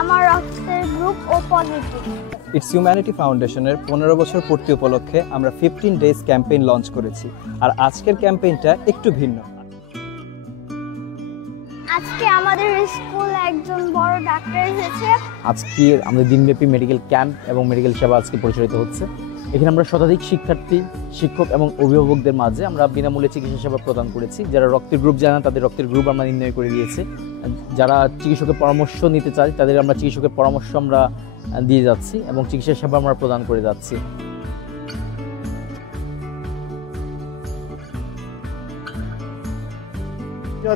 আমার রক্তের group O positive. It's humanity ফাউন্ডেশনের 15 বছর পূর্তি উপলক্ষে আমরা 15 ডেজ ক্যাম্পেইন লঞ্চ করেছি। আর আজকের ক্যাম্পেইনটা একটু ভিন্ন। আজকে আমাদের স্কুলে একজন বড় ডাক্তার এসেছে। আজকে আমাদের দিনব্যাপী মেডিকেল ক্যাম্প এবং মেডিকেল সেবা আজকে পরিচালিত হচ্ছে। এখানে আমরা শতাধিক শিক্ষার্থী, শিক্ষক এবং অভিভাবকদের মাঝে আমরা বিনামূল্যে চিকিৎসা সেবা প্রদান করেছি। যারা রক্তের গ্রুপ জানে তাদের রক্তের গ্রুপ আমরা নির্ণয় করে দিয়েছি। যারা চিকিৎসকের পরামর্শ নিতে চায় তাদের আমরা চিকিৎসকের পরামর্শ আমরা দিয়ে যাচ্ছি এবং চিকিৎসা সেবা আমরা প্রদান করে যাচ্ছি।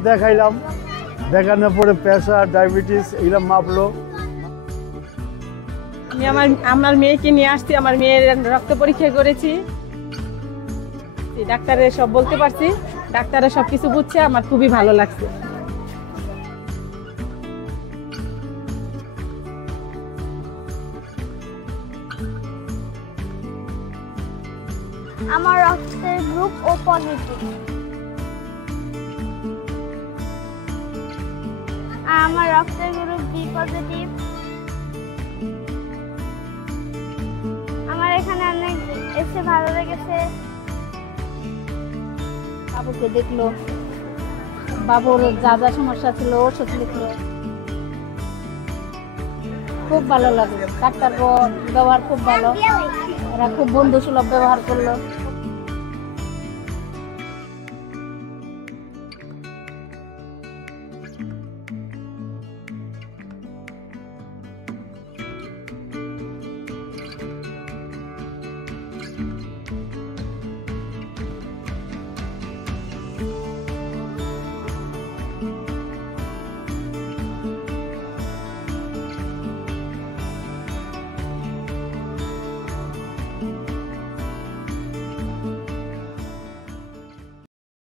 দেখাইলাম, দেখানোর পরে প্রেসার, ডায়াবেটিস এগুলো মাপলো। আমি আমার মেয়েকে নিয়ে আসছি, আমার মেয়ের রক্ত পরীক্ষা করেছি, ডাক্তারের সব বলতে পারছি, ডাক্তারের সব কিছু বুঝছে, আমার খুবই ভালো লাগছে। আমার রক্তের গ্রুপ ও পজিটিভ। আমার রক্তের গ্রুপ বি পজিটিভ। আমার এখানে অনেক এসে ভালো লেগেছে। বাবুকে দেখলো, বাবুর যা যা সমস্যা ছিল ওষুধ লিখলো, খুব ভালো লাগলো। ডাক্তার ব্যবহার খুব ভালো, এরা খুব বন্ধুসুলভ ব্যবহার করলো।